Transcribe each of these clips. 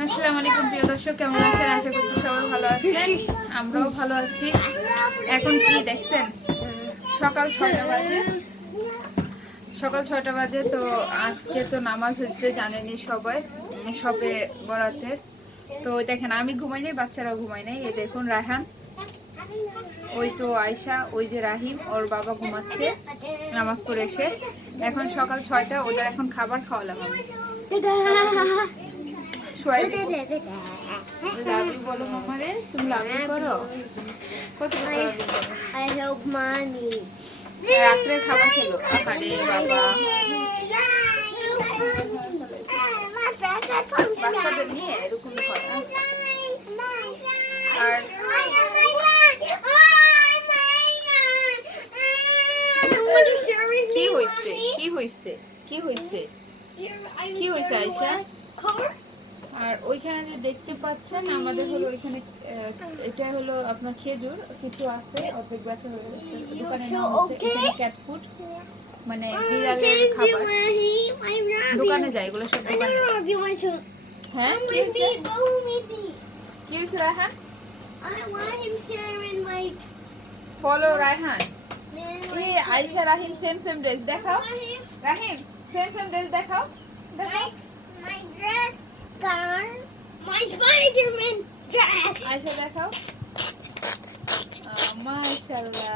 আসসালামু আলাইকুম প্রিয় দর্শক, কেমন আছেন? আশা করছি সবাই ভালো আছেন, আমরাও ভালো আছি। এখন কি দেখছেন, সকাল 6টা বাজে। তো আজকে তো নামাজ হয়েছে, জানেনই সবাই, সবে বরাতের। তো দেখেন, আমি ঘুমাই নাই, বাচ্চারাও ঘুমাই নাই। এই দেখুন রায়হান, ওই তো আয়শা, ওই যে রাহিম, ওর বাবা ঘুমাচ্ছে নামাজ পড়ে এসে। এখন সকাল 6টা, ওদের এখন খাবার খাওয়ালাম আমি। লাভ ইউ বলো মামারে, তুমি লাভ ইউ করো। কত I help mommy. রাত্রে খাবার খেলো, আরে বাবা। বাচ্চাদের নিয়ে এরকম করে। আর কি হইছে, কি হইছে, কি হইছে, কি হইছে আয়শা? আর ওইখানে যে দেখতে পাচ্ছেন, আমাদের হলো ওইখানে এটা হলো আপনার খেজুর কিছু আছে, অর্ধেক বেচা হয়ে গেছে। দোকানে নাম হচ্ছে এখানে ক্যাট ফুড, মানে বিড়ালের খাবার। দোকানে যায় এগুলো সব দোকানে। হ্যাঁ, কি হইছে, কি হইছে রায়হান? ফলো রায়হান। এই আয়শা রাহিম সেম সেম ড্রেস দেখাও। রাহিম সেম সেম ড্রেস দেখাও, দেখাও। My Spider-Man dress. আয়শা দেখাও। মাশাআল্লাহ, মাশাআল্লাহ।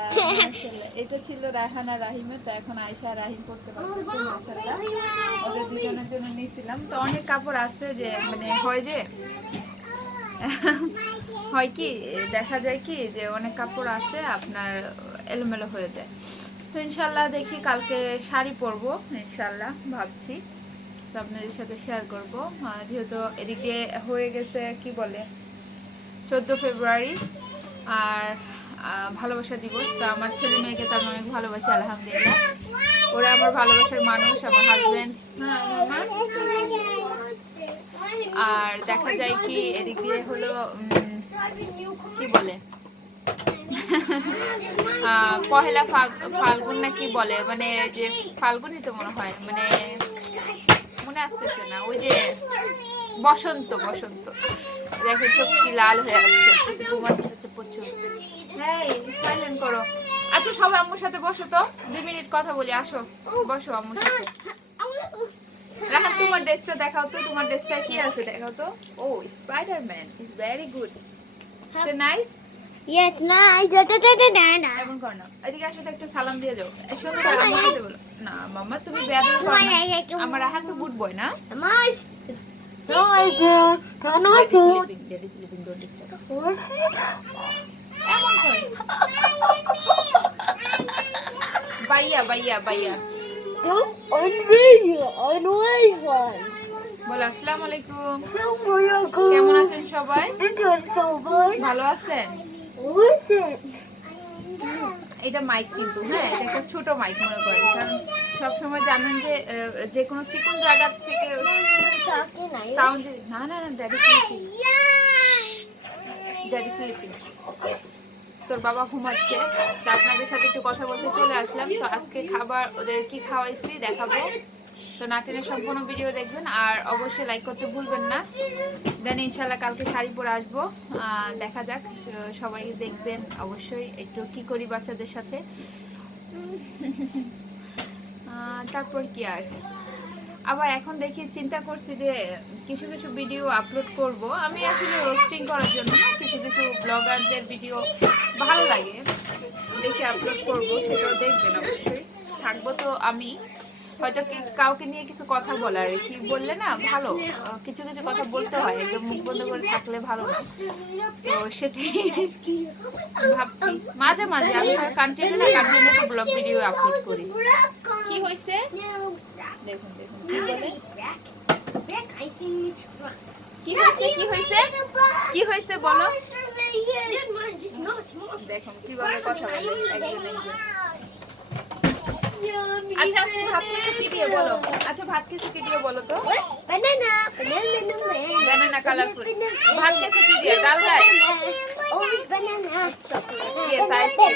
এটা ছিল রায়হান আর রাহিমের, তো এখন আয়শা আর রাহিম পড়তে পারতেছে মাশাআল্লাহ। ওদের দুজনের জন্য নিয়েছিলাম। তো অনেক কাপড় আছে, যে মানে হয় যে হয় কি, দেখা যায় কি যে অনেক কাপড় আছে আপনার এলোমেলো হয়ে যায়। তো ইনশাল্লাহ দেখি কালকে শাড়ি পরবো ইনশাল্লাহ, ভাবছি। তো আপনাদের সাথে শেয়ার করবো, যেহেতু এদিক দিয়ে হয়ে গেছে কি বলে 14 ফেব্রুয়ারি আর ভালোবাসা দিবস। তো আমার ছেলে মেয়েকে তো আমি অনেক ভালোবাসি, আলহামদুলিল্লাহ। ওরা আমার ভালোবাসার মানুষ, আমার হাজবেন্ড। আর দেখা যায় কি এদিক দিয়ে হলো কি বলে পহেলা ফাল্গুন না কি বলে, মানে যে ফাল্গুনই তো মনে হয়, মানে মনে আসতেছে না, ওই যে বসন্ত, বসন্ত। দেখো চোখ কি লাল হয়ে আসছে, ঘুম আসতেছে প্রচুর। হ্যাঁ, সাইলেন্ট করো। আচ্ছা সবাই আম্মুর সাথে বসো তো, 2 মিনিট কথা বলি, আসো বসো আম্মুর সাথে। রাহাত তোমার ড্রেসটা দেখাও তো, তোমার ড্রেসটা কি আছে দেখাও তো। ও spiderman is very good, so nice. Yes, nice. এমন কর না, এদিকে আসো তো, একটু সালাম দিয়ে যাও। সুন্দর করে আম্মুর সাথে বলো। না মাম্মা, তুমি বেয়াদবি করো না। আমার রাহাত তো গুড বয় না। Nice. No, I did. Can I put? Daddy sleeping, don't disturb. এমন করে বাইয়া, বাইয়া, বাইয়া On video, on Wi-Fi. বলো আসসালামু আলাইকুম। So for your good. কেমন আছেন সবাই? This was so good. ভালো আছেন? Listen. এটা মাইক কিন্তু, হ্যাঁ এটা একটা ছোট মাইক মনে করেন, কারণ সবসময় জানেন যে যে কোনো চিকন জায়গা থেকে সাউন্ড। না না না, ড্যাডি স্লিপিং, ড্যাডি স্লিপিং। তোর বাবা ঘুমাচ্ছে, তো আপনাদের সাথে একটু কথা বলতে চলে আসলাম। তো আজকে খাবার ওদের কি খাওয়াইছি দেখাবো, তো নাটিনের সম্পূর্ণ ভিডিও দেখবেন। আর অবশ্যই লাইক করতে ভুলবেন না। দেন ইনশাল্লাহ কালকে শাড়ি পরে আসবো, দেখা যাক, সবাই দেখবেন অবশ্যই একটু কি করি বাচ্চাদের সাথে। তারপর কি আর, আবার এখন দেখি চিন্তা করছি যে কিছু কিছু ভিডিও আপলোড করব। আমি আসলে রোস্টিং করার জন্য না, কিছু কিছু ব্লগারদের ভিডিও ভালো লাগে, দেখে আপলোড করব, সেটাও দেখবেন অবশ্যই। থাকবো তো আমি, হয়তো কাউকে নিয়ে কিছু কথা বলার, কি বললে না ভালো, কিছু কিছু কথা বলতে হয়, একদম মুখ বন্ধ করে থাকলে ভালো না। তো সেটাই ভাবছি, মাঝে মাঝে আমি কন্টিনিউ তো ব্লগ ভিডিও আপলোড করি। কি হয়েছে দেখুন, দেখুন কি বলে, কি হয়েছে, কি হয়েছে, কি হয়েছে বলো। দেখুন কিভাবে কথা বলে একজন। আচ্ছা ভাত খেয়েছো কি দিয়ে বলো, আচ্ছা ভাত খেয়েছো কি দিয়ে বলো তো। Banana. Banana colourful. ভাত খেয়েছো কি দিয়ে, ডাল rice? Only banana. Yes, I see.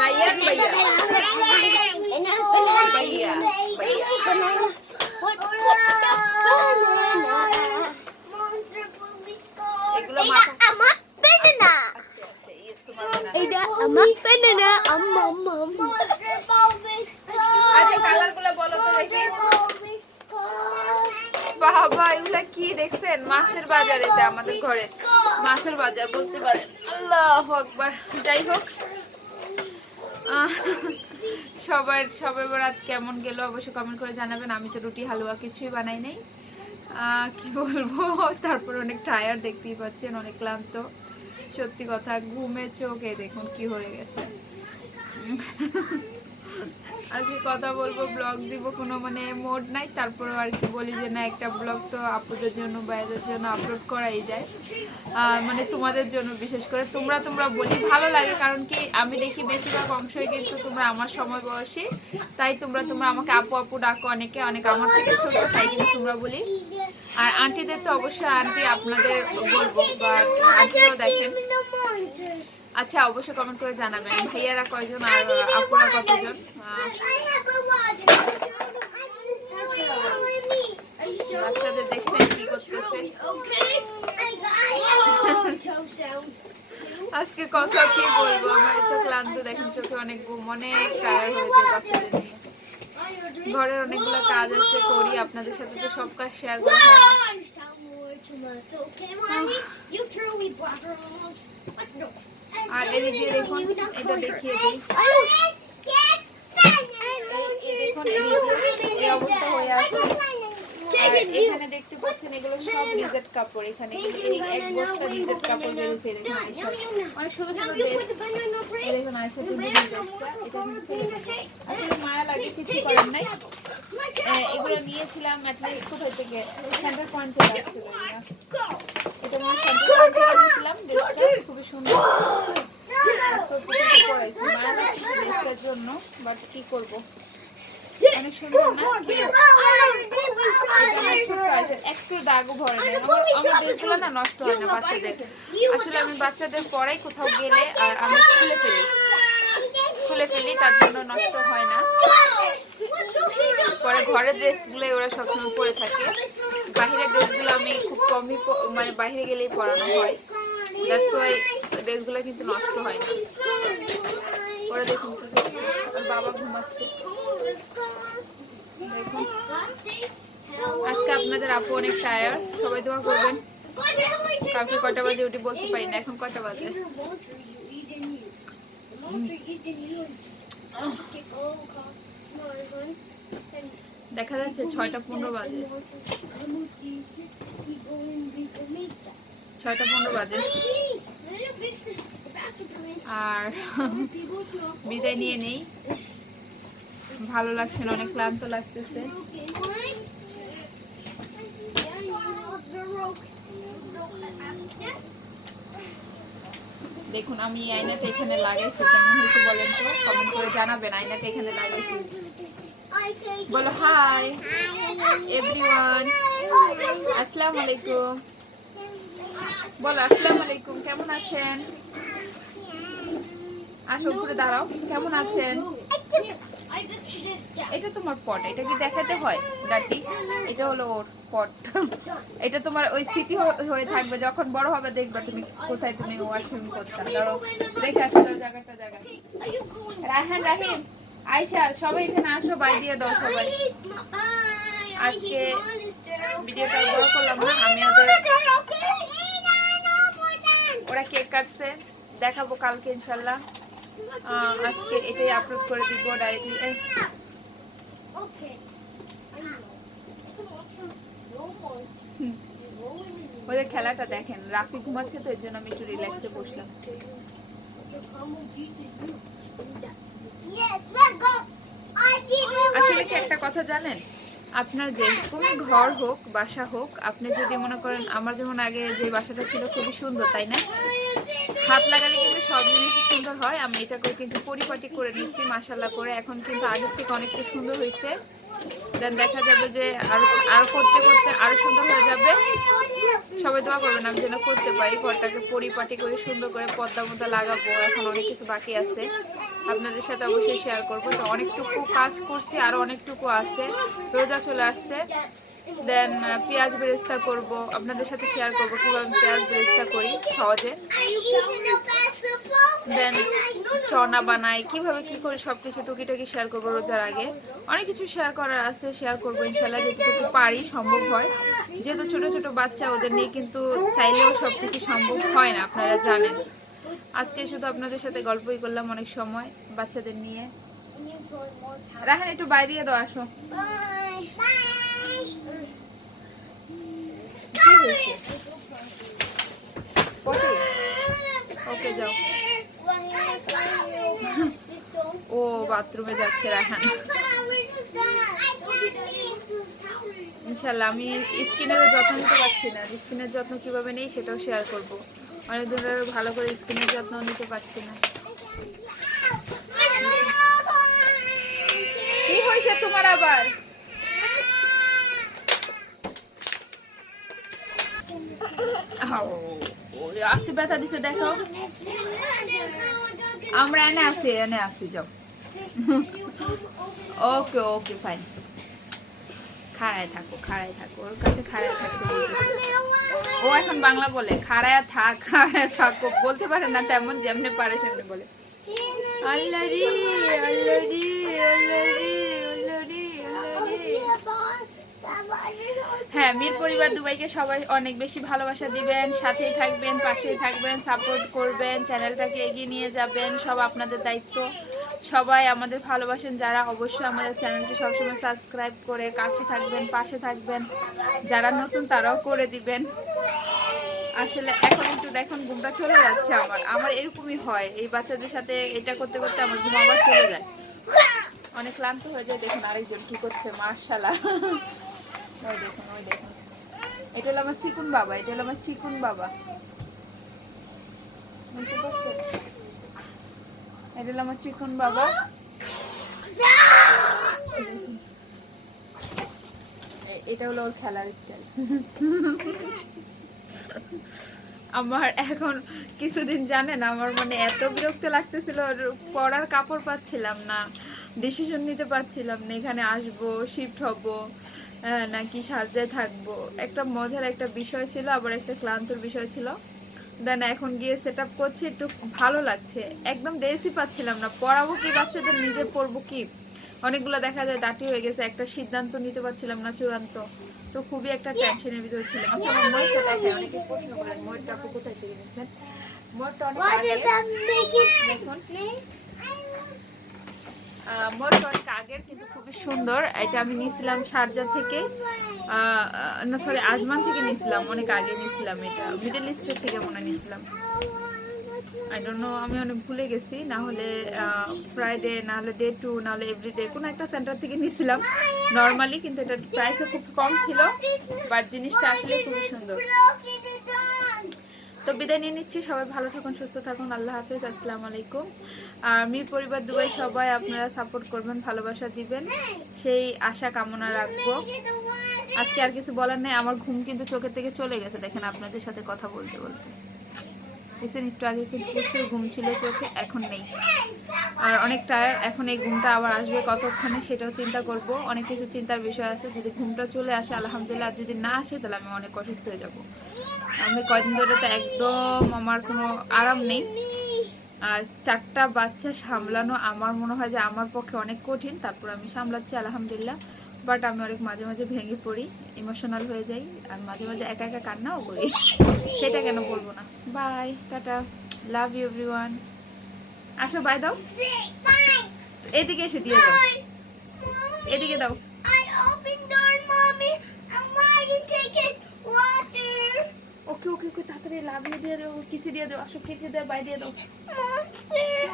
Ryan, भैया, भैया, भैया, বাবা এগুলা কি দেখছেন? মাছের বাজার, এটা আমাদের ঘরে মাছের বাজার বলতে পারেন। আল্লাহু আকবার। যাই হোক, সবে বরাত কেমন গেল অবশ্যই কমেন্ট করে জানাবেন। আমি তো রুটি হালুয়া কিছুই বানাই নাই, কি বলবো। তারপর অনেক টায়ার্ড, দেখতেই পাচ্ছেন, অনেক ক্লান্ত। সত্যি কথা, ঘুমে চোখে দেখুন কি হয়ে গেছে। আজকে কথা বলবো, ব্লগ দিব, কোনো মানে মোড নাই। তারপরে আর কি বলি যে না, একটা ব্লগ তো আপুদের জন্য ভাইদের জন্য আপলোড করাই যায়, মানে তোমাদের জন্য বিশেষ করে। তোমরা বলি ভালো লাগে, কারণ কি আমি দেখি বেশিরভাগ অংশই কিন্তু তোমরা আমার সময় বয়সী, তাই তোমরা আমাকে আপু আপু ডাকো, অনেকে অনেক আমার থেকে ছোট, তাই কিন্তু তোমরা বলি। আর আন্টিদের তো অবশ্যই আন্টি আপনাদের বলবো, বা আন্টিও দেখেন। আচ্ছা, অবশ্যই কমেন্ট করে জানাবেন ভাইয়ারা কয়জন আর আপুরা কতজন। বাচ্চাদের দেখছেন কি করতেছে। আজকে কথা কি বলবো, আমার তো ক্লান্ত, দেখেন চোখে অনেক ঘুম, অনেক টায়ার্ড হয়ে যায় বাচ্চাদের নিয়ে। ঘরের অনেকগুলো কাজ আছে, করি, আপনাদের সাথে তো সব কাজ শেয়ার করা হয় না। আর এদিকে দেখুন, এটা দেখিয়ে দিই, দেখুন এই অবস্থা হয়ে আছে। আর এখানে দেখতে পাচ্ছেন এগুলো সব রিজেট কাপড়, এখানে এক বস্তা রিজেট কাপড় বেরিয়েছে। দেখুন অনেক সুন্দর সুন্দর ড্রেস, দেখুন আয়সা টুন্ডি ড্রেসটা, এটা কিন্তু আসলে মায়া লাগে, কিছু করার নাই। এগুলো নিয়েছিলাম অ্যাটলিস্ট কোথায় থেকে, সেন্টার পয়েন্টে যাচ্ছিল। এটা আমি সেন্টার পয়েন্টে নিয়েছিলাম, ড্রেসটা খুবই সুন্দর। পড়াইছি মায়া লাগছে ড্রেসটার জন্য, বাট কি করবো, অনেক সুন্দর না? একটু দাগও ভরে নেই। আমার ড্রেসগুলো না নষ্ট হয় না বাচ্চাদের, আসলে আমি বাচ্চাদের পরাই কোথাও গেলে, আর আমি খুলে ফেলি, তার জন্য নষ্ট হয় না। পরে ঘরের ড্রেসগুলোই ওরা সবসময় পরে থাকে, বাহিরের ড্রেসগুলো আমি খুব কমই, মানে বাইরে গেলেই পরানো হয়, দ্যাটস ওয়াই ড্রেসগুলো কিন্তু নষ্ট হয় না। ওরা দেখুন কি করছে, আর বাবা ঘুমাচ্ছে। দেখুন আজকে আপনাদের আপু অনেক টায়ার্ড, সবাই দোয়া করবেন। কালকে কটা বাজে উঠি বলতে পারি না, এখন কটা বাজে? দেখা যাচ্ছে 6:15 বাজে, 6:15 বাজে। আর বিদায় নিয়ে নেই, ভালো লাগছে না, অনেক ক্লান্ত লাগতেছে। দেখুন আমি এই আয়নাটা এখানে লাগাইছি, কেমন হয়েছে বলেন তো, কমেন্ট করে জানাবেন। আয়নাটা এখানে লাগাইছি, বলো হাই এভরিওয়ান, আসসালামু আলাইকুম, বলো আসসালামু আলাইকুম, কেমন আছেন? আসো উপরে দাঁড়াও, কেমন আছেন? এটা তোমার পট, এটা কি দেখাতে হয় দাঁড়ি? এটা হলো ওর পট, এটা তোমার ওই স্মৃতি হয়ে থাকবে, যখন বড় হবে দেখবা তুমি কোথায় তুমি ওয়াশরুম করতে। ধরো রেখে আসো জায়গাটা, জায়গা। রাহান, রাহিম, আয়শা, সবাই এখানে আসো, বাই দিয়ে দাও সবাই। আজকে ভিডিওটা বড় করলাম না, আমি ওরা কেক কাটছে, দেখাবো কালকে ইনশাল্লাহ। আজকে এটাই আপলোড করে দিব ডাইরেক্টলি। ওদের খেলাটা দেখেন, রাফি ঘুমাচ্ছে তো এর জন্য আমি একটু রিল্যাক্সে বসলাম। আসলে কি একটা কথা জানেন, আপনার যে কোনো ঘর হোক বাসা হোক, আপনি যদি মনে করেন, আমার যেমন আগে যে বাসাটা ছিল খুবই সুন্দর, তাই না? হাত লাগালে কিন্তু সব জিনিসই সুন্দর হয়। আমি এটাকে কিন্তু পরিপাটি করে নিচ্ছি মাশাআল্লাহ করে, এখন কিন্তু আগের থেকে অনেকটা সুন্দর হয়েছে। দেন দেখা যাবে যে আর করতে করতে আরো সুন্দর হয়ে যাবে। সবাই দোয়া করবেন আমি যেন করতে পারি, ঘরটাকে পরিপাটি করে সুন্দর করে পর্দা মতো লাগাবো। এখন অনেক কিছু বাকি আছে, আপনাদের সাথে অবশ্যই শেয়ার করবো। তো অনেকটুকু কাজ করছি, আরো অনেকটুকু আছে, রোজা চলে আসছে, দেন পেঁয়াজ বেরেস্তা করব, আপনাদের সাথে শেয়ার করব কীভাবে পেঁয়াজ বেরেস্তা করি সহজে। দেন চনা বানাই, কিভাবে কি করি সব কিছু টুকিটাকি শেয়ার করবো রোজার আগে। অনেক কিছু শেয়ার করার আছে, শেয়ার করবো ইনশাল্লাহ যেটুকু পারি সম্ভব হয়। যেহেতু ছোট ছোট বাচ্চা, ওদের নিয়ে কিন্তু চাইলেও সব কিছু সম্ভব হয় না, আপনারা জানেন। আজকে শুধু আপনাদের সাথে গল্পই করলাম অনেক সময় বাচ্চাদের নিয়ে। রাহান একটু বাইরে দিয়ে দাও, আসো। ওকে যাও। ও বাথরুমে যাচ্ছে রাহান। ইনশাল্লাহ আমি স্কিনের যত্ন নিতে পারছি না, স্কিনের যত্ন কিভাবে নেই সেটাও শেয়ার করব। অনেকদিন ধরে ভালো করে স্কিনের যত্ন নিতে পারছি না। কি হয়েছে তোমার আবার? আস্তে ব্যথা দিছে দেখো। আমরা এনে আসি যাও। ওকে ওকে ফাইন। খাড়ায় থাকো ওর কাছে খাড়ায় থাকতে বলতেছে। ও এখন বাংলা বলে, খাড়ায় থাকো বলতে পারে না তেমন, যেমনি পারে সেমনি বলে। আল্লাহ রে আল্লাহ রে আল্লাহ রে আল্লাহ রে আল্লাহ রে। হ্যাঁ, মীর পরিবার দুবাইকে সবাই অনেক বেশি ভালোবাসা দিবেন, সাথেই থাকবেন, পাশেই থাকবেন, সাপোর্ট করবেন, চ্যানেলটাকে এগিয়ে নিয়ে যাবেন, সব আপনাদের দায়িত্ব। সবাই আমাদের ভালোবাসেন যারা, অবশ্যই আমাদের চ্যানেলটি সবসময় সাবস্ক্রাইব করে কাছে থাকবেন, পাশে থাকবেন। যারা নতুন তারাও করে দিবেন। আসলে এখন একটু দেখুন ঘুমটা চলে যাচ্ছে আমার এরকমই হয়, এই বাচ্চাদের সাথে এটা করতে করতে আমার ঘুম আবার চলে যায়, অনেক ক্লান্ত হয়ে যায়। দেখুন আরেকজন কি করছে, মাশাআল্লাহ। ওই দেখুন এটা হলো আমার চিকুন বাবা, বুঝতে পারছেন? এটা হলো আমার চিকুন বাবা। এটা হলো ওর খেলার স্টাইল। আমার এখন কিছুদিন জানেন আমার মানে এত বিরক্ত লাগতেছিল, পরার কাপড় পাচ্ছিলাম না, ডিসিশন নিতে পারছিলাম না, এখানে আসবো, শিফট হব নাকি সার্জায় থাকবো। একটা মজার একটা বিষয় ছিল, আবার একটা ক্লান্তর বিষয় ছিল। দেন এখন গিয়ে সেট আপ করছি, একটু ভালো লাগছে। একদম ড্রেসই পাচ্ছিলাম না, পরাবো কি বাচ্চাদের, নিজে পরবো কি, অনেকগুলো দেখা যায় ডাটি হয়ে গেছে, একটা সিদ্ধান্ত নিতে পারছিলাম না চূড়ান্ত। তো খুবই একটা টেনশনের ভিতরে ছিলাম। আচ্ছা আমার ময়ূরটা দেখায়, অনেকে প্রশ্ন করেন ময়ূরটা আপু কোথায় চলে গেছেন। ময়ূরটা অনেক আগে, দেখুন ময়ূরটা অনেক আগের কিন্তু খুবই সুন্দর। এটা আমি নিয়েছিলাম শারজা থেকে, না সরি আজমান থেকে নিয়েছিলাম, অনেক আগে নিয়েছিলাম। এটা মিডল ইস্টের থেকে মনে নিয়েছিলাম, আই ডোন্ট নো, আমি অনেক ভুলে গেছি। না হলে ফ্রাইডে, না হলে ডে 2, না হলে এভরিডে কোনো একটা সেন্টার থেকে নিয়েছিলাম নর্মালি, কিন্তু এটার প্রাইসও খুব কম ছিল, বাট জিনিসটা আসলে খুবই সুন্দর। তো বিদায় নিয়ে নিচ্ছি, সবাই ভালো থাকুন, সুস্থ থাকুন, আল্লাহ হাফেজ, আসসালামু আলাইকুম। আর মীর পরিবার দুবাই সবাই আপনারা সাপোর্ট করবেন, ভালোবাসা দিবেন, সেই আশা কামনা রাখবো। আজকে আর কিছু বলার নেই, আমার ঘুম কিন্তু চোখের থেকে চলে গেছে দেখেন আপনাদের সাথে কথা বলতে বলতে। দেখছেন একটু আগে কিন্তু প্রচুর ঘুম ছিল চোখে, এখন নেই। আর অনেক টায়ার, এখন এই ঘুমটা আবার আসবে কতক্ষণে সেটাও চিন্তা করব। অনেক কিছু চিন্তার বিষয় আছে, যদি ঘুমটা চলে আসে আলহামদুলিল্লাহ, যদি না আসে তাহলে আমি অনেক অসুস্থ হয়ে যাব। আমি কয়দিন ধরে তো একদম আমার কোনো আরাম নেই। আর 4টা বাচ্চা সামলানো আমার মনে হয় যে আমার পক্ষে অনেক কঠিন, তারপর আমি সামলাচ্ছি আলহামদুলিল্লাহ। বাট আমি অনেক মাঝে মাঝে ভেঙে পড়ি, ইমোশনাল হয়ে যাই, আর মাঝে মাঝে একা একা কান্নাও করি, সেটা কেন বলবো না। Bye, tata, love you everyone. আসো বাই দাও, এদিকে এসে দিয়ে দাও, এদিকে দাও। ওকে ওকে ওকে, তাড়াতাড়ি লাভ ইউ দিয়ে দাও, কিসে দিয়ে দাও, আসো কেকে দাও, বাই দিয়ে দাও।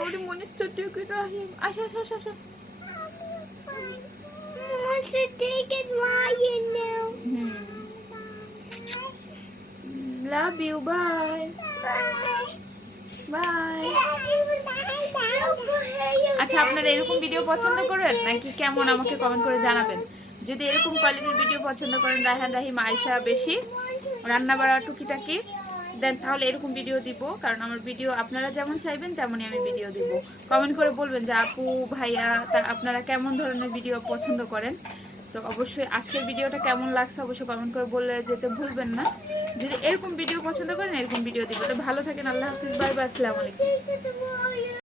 ওরে মনিস্টার টেক ইট রাহিম, আসো আসো আসো আসো। Monster, take it Ryan now. Love you, bye. Bye. আচ্ছা আপনারা এরকম ভিডিও পছন্দ করেন নাকি কেমন, আমাকে কমেন্ট করে জানাবেন। যদি এরকম কোয়ালিটির ভিডিও পছন্দ করেন, রায়হান রাহিম আয়েশা বেশি রান্না বাড়া টুকিটাকি, দেন তাহলে এরকম ভিডিও দিব। কারণ আমার ভিডিও আপনারা যেমন চাইবেন তেমনই আমি ভিডিও দিব। কমেন্ট করে বলবেন যে আপু ভাইয়া আপনারা কেমন ধরনের ভিডিও পছন্দ করেন। তো অবশ্যই আজকের ভিডিওটা কেমন লাগছে অবশ্যই কমেন্ট করে বলে যেতে ভুলবেন না। যদি এরকম ভিডিও পছন্দ করেন এরকম ভিডিও দিব। তো ভালো থাকেন, আল্লাহ হাফিজ, বাই বাই, আসসালামু আলাইকুম।